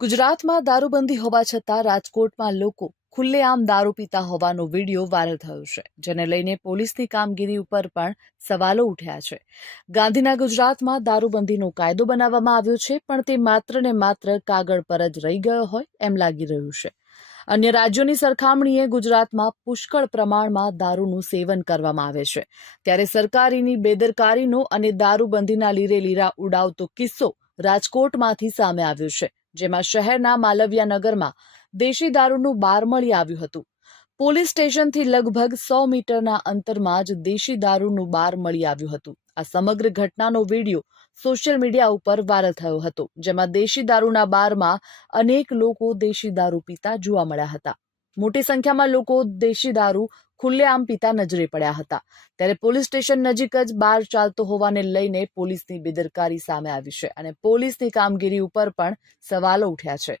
ગુજરાતમાં દારૂબંધી હોવા છતાં રાજકોટમાં લોકો ખુલ્લેઆમ દારૂ પીતા હોવાનો વિડીયો વાયરલ થયો છે, જેને લઈને પોલીસની કામગીરી ઉપર પણ સવાલો ઉઠ્યા છે. ગાંધીના ગુજરાતમાં દારૂબંધીનો કાયદો બનાવવામાં આવ્યો છે, પણ તે માત્ર ને માત્ર કાગળ પર જ રહી ગયો હોય એમ લાગી રહ્યું છે. અન્ય રાજ્યોની સરખામણીએ ગુજરાતમાં પુષ્કળ પ્રમાણમાં દારૂનું સેવન કરવામાં આવે છે, ત્યારે સરકારીની બેદરકારીનો અને દારૂબંધીના લીરે લીરા ઉડાવતો કિસ્સો રાજકોટમાંથી સામે આવ્યો છે, જેમાં શહેરના માલવિયા નગરમાં દેશી દારૂનું બાર મળી આવ્યું હતું. પોલીસ સ્ટેશનથી લગભગ 100 મીટરના અંતરમાં જ દેશી દારૂનું બાર મળી આવ્યું હતું. આ સમગ્ર ઘટનાનો વિડીયો સોશિયલ મીડિયા ઉપર વાયરલ થયો હતો, જેમાં દેશી દારૂના બારમાં અનેક લોકો દેશી દારૂ પીતા જોવા મળ્યા હતા. મોટી સંખ્યામાં લોકો દેશી દારૂ ખુલ્લેઆમ પીતા નજરે પડ્યા હતા. ત્યારે પોલીસ સ્ટેશન નજીક જ બાર ચાલતો હોવાને લઈને પોલીસની બેદરકારી સામે આવી છે અને પોલીસની કામગીરી ઉપર પણ સવાલો ઉઠ્યા છે.